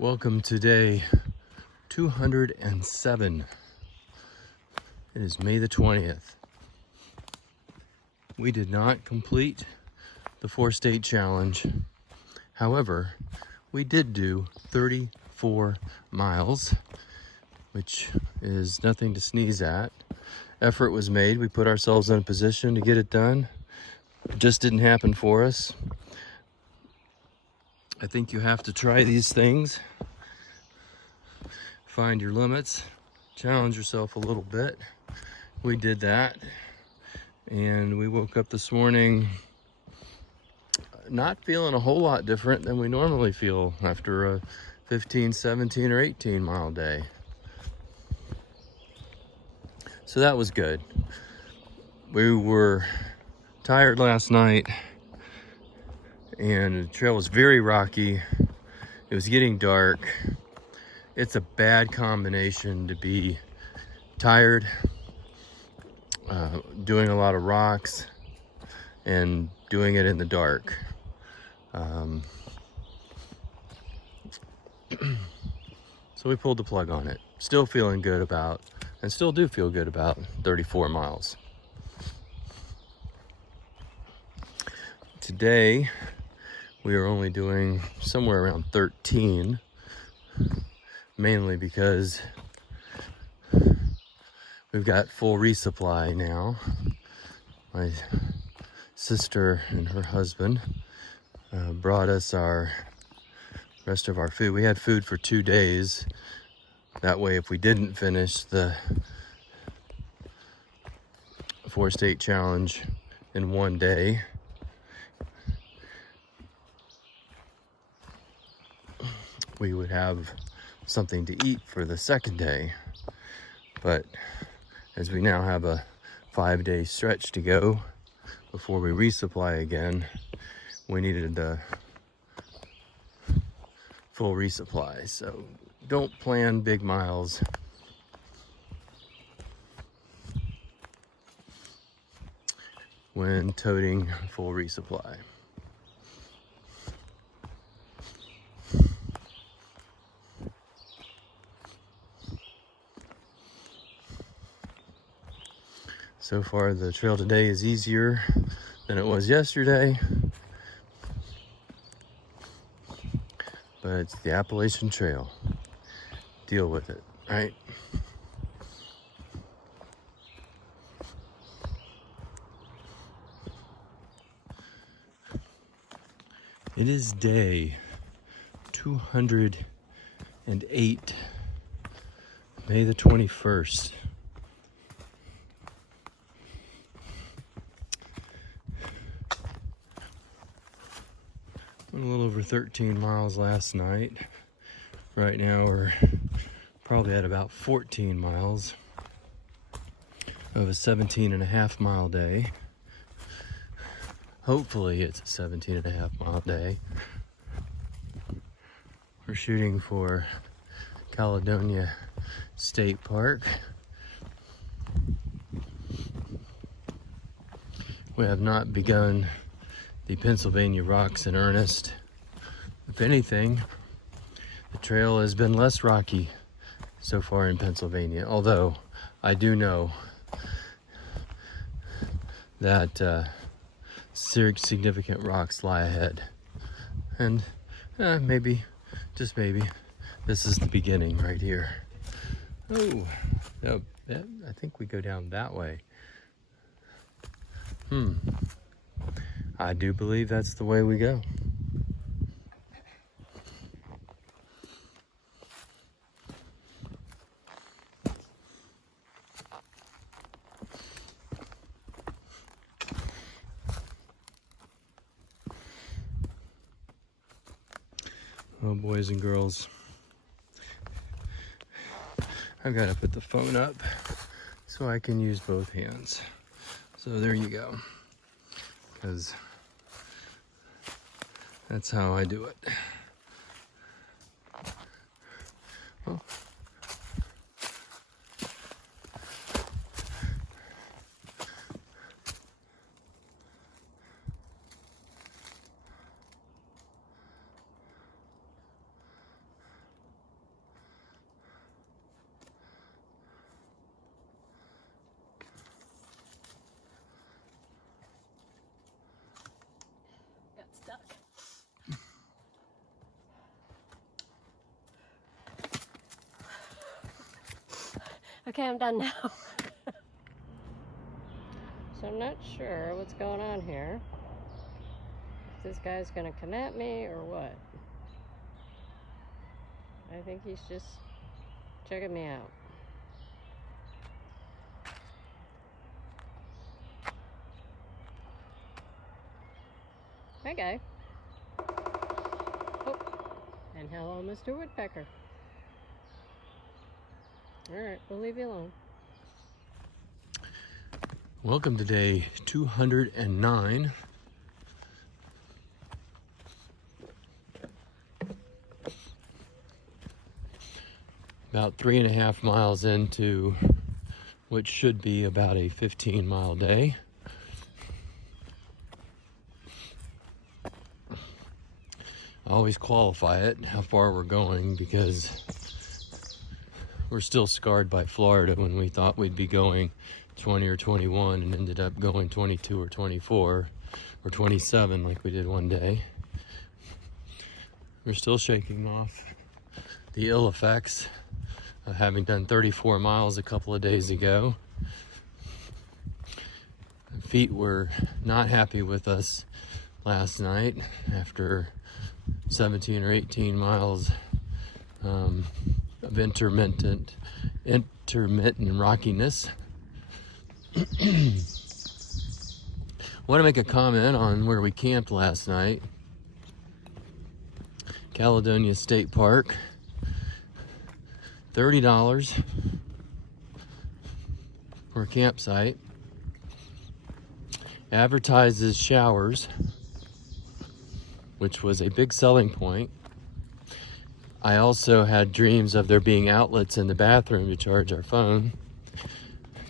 Welcome to day 207. It is May the 20th. We did not complete the 4-state challenge. However, we did do 34 miles, which is nothing to sneeze at. Effort was made. We put ourselves in a position to get it done. It just didn't happen for us. I think you have to try these things, find your limits, challenge yourself a little bit. We did that, and we woke up this morning not feeling a whole lot different than we normally feel after a 15, 17, or 18 mile day. So that was good. We were tired last night, and the trail was very rocky. It was getting dark. It's a bad combination to be tired, doing a lot of rocks, and doing it in the dark. So we pulled the plug on it. Still feeling good about, and still do feel good about 34 miles. Today, we are only doing somewhere around 13, mainly because we've got full resupply now. My sister and her husband brought us our rest of our food. We had food for 2 days. That way, if we didn't finish the 4-state challenge in one day, we would have something to eat for the second day. But as we now have a 5-day stretch to go before we resupply again, we needed the full resupply. So don't plan big miles. When toting full resupply. So far, the trail today is easier than it was yesterday, but it's the Appalachian Trail. Deal with it, right? It is day 208, May the 21st. Went a little over 13 miles last night. Right now we're probably at about 14 miles of a 17.5 mile day. Hopefully it's a 17.5 mile day. We're shooting for Caledonia State Park. We have not begun the Pennsylvania rocks in earnest. If anything, the trail has been less rocky so far in Pennsylvania, although I do know that significant rocks lie ahead. And maybe, just maybe, this is the beginning right here. Oh, I think we go down that way. I do believe that's the way we go. Oh, boys and girls, I've got to put the phone up so I can use both hands. So there you go, because that's how I do it. Well, Okay, I'm done now. So I'm not sure what's going on here. If this guy's gonna come at me or what. I think he's just checking me out. Hi, guy. Oh, and hello, Mr. Woodpecker. Alright, we'll leave you alone. Welcome to day 209. About 3.5 miles into what should be about a 15-mile day. I always qualify it, how far we're going, because we're still scarred by Florida when we thought we'd be going 20 or 21 and ended up going 22 or 24 or 27 like we did one day. We're still shaking off the ill effects of having done 34 miles a couple of days ago. Feet were not happy with us last night after 17 or 18 miles of intermittent rockiness. Want to make a comment on where we camped last night. Caledonia State Park. $30 for a campsite. Advertises showers, which was a big selling point. I also had dreams of there being outlets in the bathroom to charge our phone.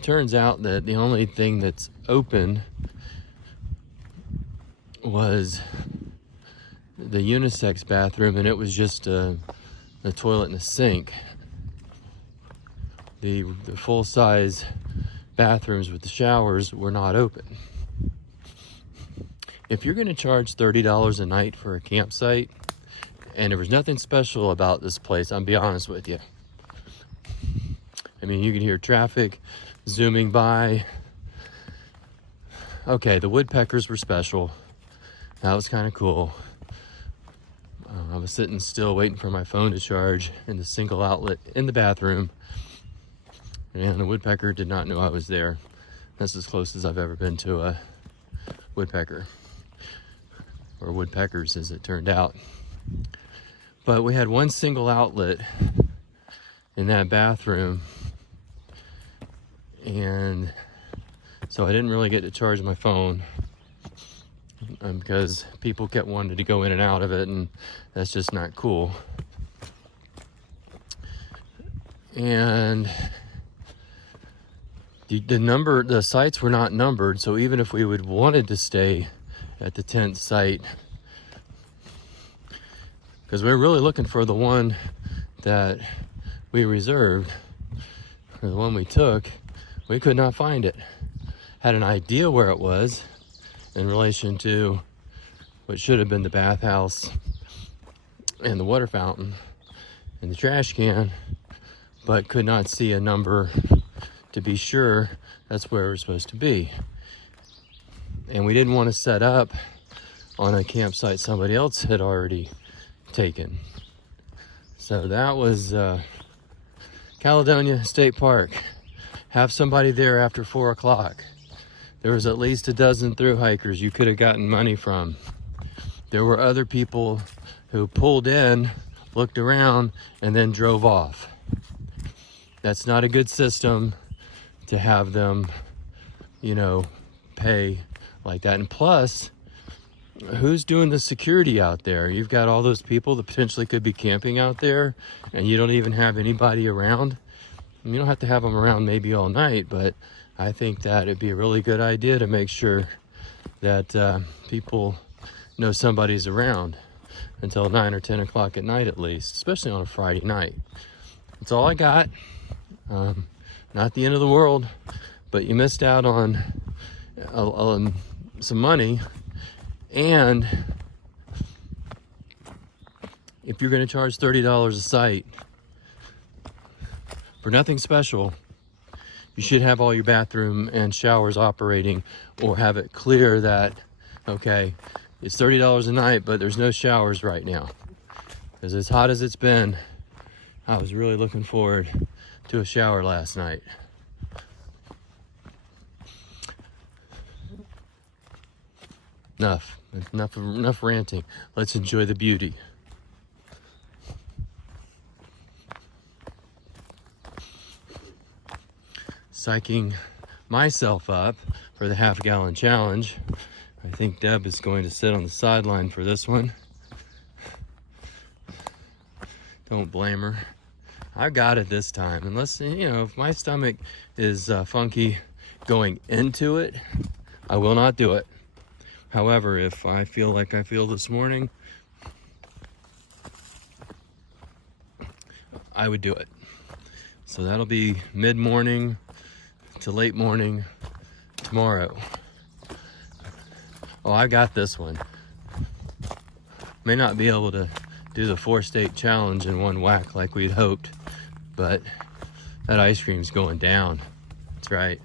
Turns out that the only thing that's open was the unisex bathroom, and it was just a toilet and a sink. The full-size bathrooms with the showers were not open. If you're going to charge $30 a night for a campsite, and there was nothing special about this place, I'll be honest with you. I mean, you can hear traffic zooming by. Okay, the woodpeckers were special. That was kind of cool. I was sitting still waiting for my phone to charge in the single outlet in the bathroom, and the woodpecker did not know I was there. That's as close as I've ever been to a woodpecker, or woodpeckers as it turned out. But we had one single outlet in that bathroom, and so I didn't really get to charge my phone because people kept wanting to go in and out of it, and that's just not cool. And the sites were not numbered, so even if we would wanted to stay at the tent site, because we were really looking for the one that we reserved, or the one we took, we could not find it. Had an idea where it was in relation to what should have been the bathhouse and the water fountain and the trash can, but could not see a number to be sure that's where we're supposed to be. And we didn't want to set up on a campsite somebody else had already taken. So that was Caledonia State Park. Have somebody there after 4 o'clock. There was at least a dozen thru hikers you could have gotten money from. There were other people who pulled in, looked around, and then drove off. That's not a good system to have them, pay like that. And plus, who's doing the security out there? You've got all those people that potentially could be camping out there, and you don't even have anybody around. You don't have to have them around maybe all night, but I think that it'd be a really good idea to make sure that people know somebody's around until 9 or 10 o'clock at night at least, especially on a Friday night. That's all I got. Not the end of the world, but you missed out on some money. And if you're going to charge $30 a site for nothing special, you should have all your bathroom and showers operating, or have it clear that, okay, it's $30 a night, but there's no showers right now. Because as hot as it's been, I was really looking forward to a shower last night. Enough ranting. Let's enjoy the beauty. Psyching myself up for the half-gallon challenge. I think Deb is going to sit on the sideline for this one. Don't blame her. I got it this time. Unless, if my stomach is funky going into it, I will not do it. However, if I feel like I feel this morning, I would do it. So that'll be mid-morning to late morning tomorrow. Oh, I got this one. May not be able to do the 4-state challenge in one whack like we'd hoped, but that ice cream's going down. That's right.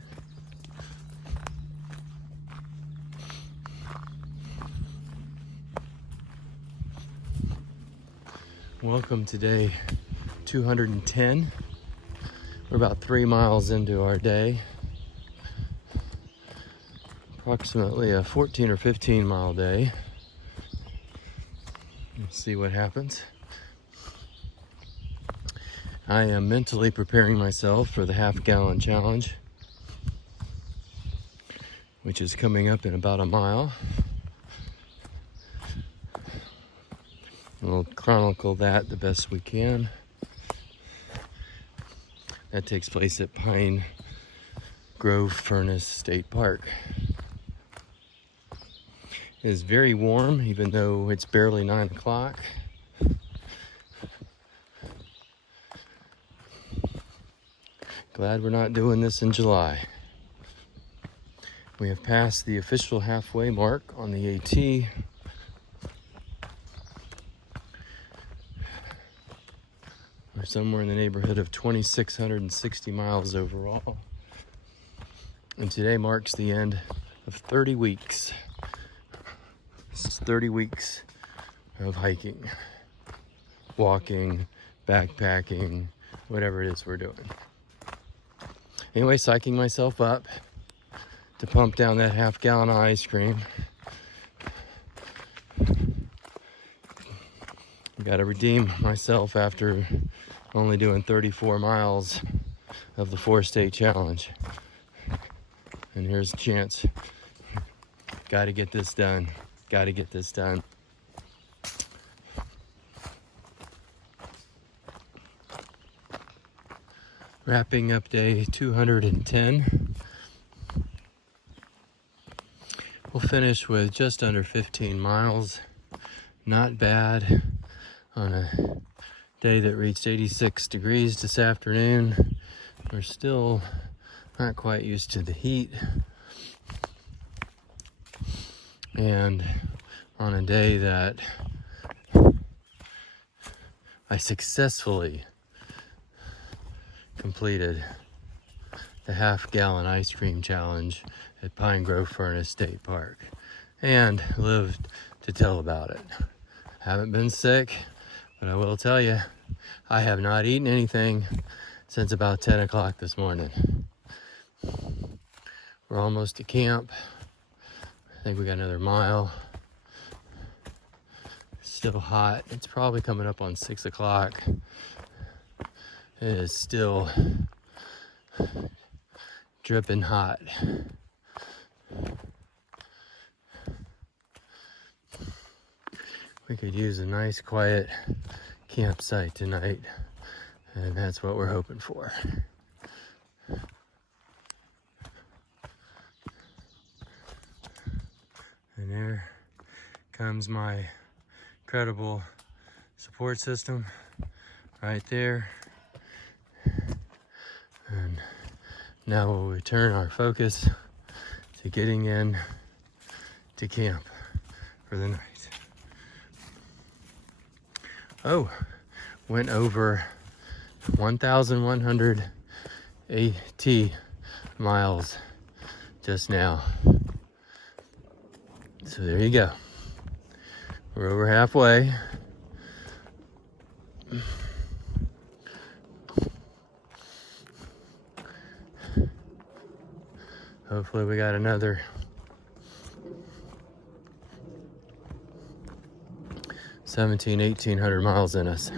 Welcome to day 210. We're about 3 miles into our day. Approximately a 14 or 15 mile day. Let's see what happens. I am mentally preparing myself for the half-gallon challenge, which is coming up in about a mile. We'll chronicle that the best we can. That takes place at Pine Grove Furnace State Park. It is very warm, even though it's barely 9 o'clock. Glad we're not doing this in July. We have passed the official halfway mark on the AT. We're somewhere in the neighborhood of 2,660 miles overall. And today marks the end of 30 weeks. This is 30 weeks of hiking, walking, backpacking, whatever it is we're doing. Anyway, psyching myself up to pump down that half-gallon of ice cream. Got to redeem myself after only doing 34 miles of the 4-state challenge. And here's a chance. Got to get this done. Got to get this done. Wrapping up day 210. We'll finish with just under 15 miles. Not bad on a day that reached 86 degrees this afternoon. We're still not quite used to the heat. And on a day that I successfully completed the half-gallon ice cream challenge at Pine Grove Furnace State Park and lived to tell about it. Haven't been sick, but I will tell you, I have not eaten anything since about 10 o'clock this morning. We're almost to camp. I think we got another mile. Still hot. It's probably coming up on 6 o'clock. It is still dripping hot. We could use a nice quiet campsite tonight, and that's what we're hoping for. And there comes my incredible support system right there. And now we'll return our focus to getting in to camp for the night. Oh, went over 1,100 AT miles just now. So there you go. We're over halfway. Hopefully we got another 1800 miles in us.